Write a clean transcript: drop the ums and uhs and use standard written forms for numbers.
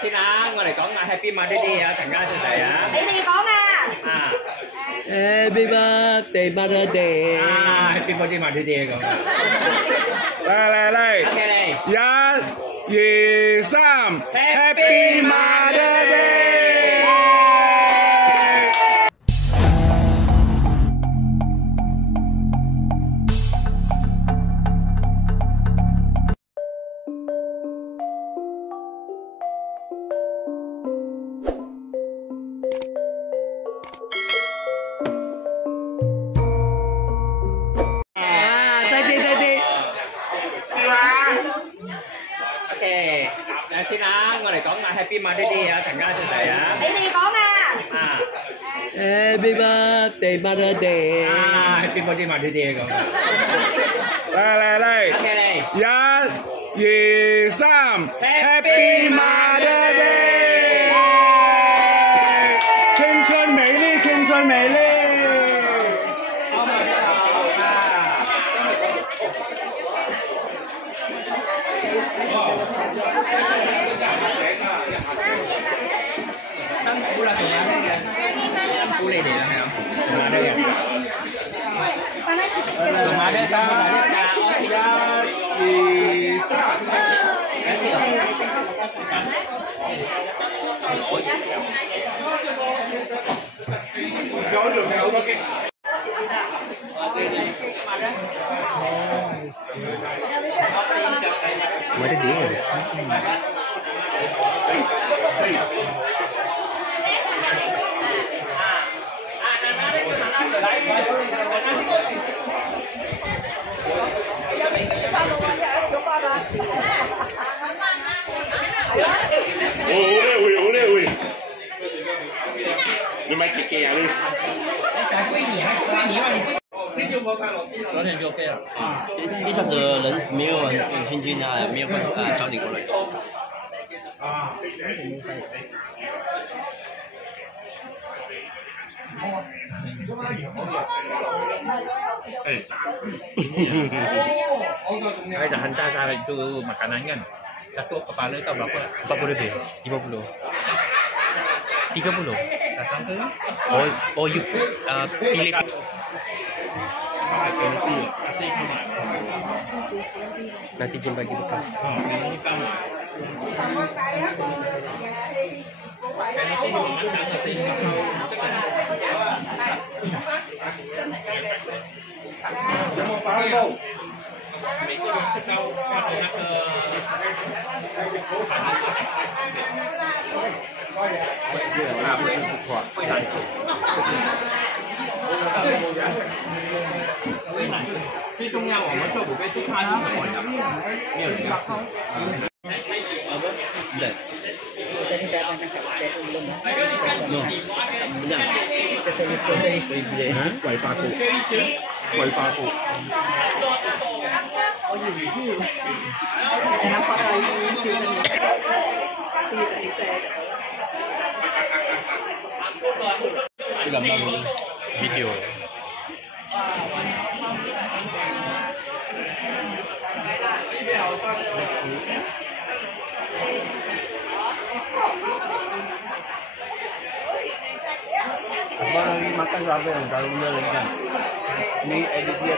先啊，我嚟講下 Happy Mother's Day 啊，陳家俊嚟啊。你哋講啊。啊。Happy birthday, Mother Day。啊 ，Happy Birthday Mother's Day 咁。嚟 ，OK。1、2、3 ，Happy Mother's Day。OK，先啊，我嚟講下 Happy Mother's Day 啊，陳家俊嚟啊。你哋講啊。啊。Happy birthday, Mother Day。啊，Happy Birthday Mother's Day 咁。嚟 ，OK。1、2、3 ，Happy Mother's Day。青春美麗，青春美麗。辛苦啦，仲有咩嘅？辛苦你哋啦，係啊，仲有咩嘅？仲有咩？辛苦大家。1、2、3。有仲有好多嘅。Mother Day。好咧，你咪記記啊你。昨天就飞了。地上的人没有很平均啊，没有办法找你过来。Ada hantar itu makanan kan. Satu kepala itu berapa? 40 lebih. 50. 30. Tak sangka kan? Oh you pilih. Nanti jam bagi depan.最重要，我们做5杯最差是什么呀？没有人要吃。Bulan. Tadi dah banyak saya belum. No. Bulan. Saya suruh pergi bulan. 桂花糕，桂花糕。Ini gambar video. Abang lagi makan apa yang kalau punya lagi kan? Ni edit dia.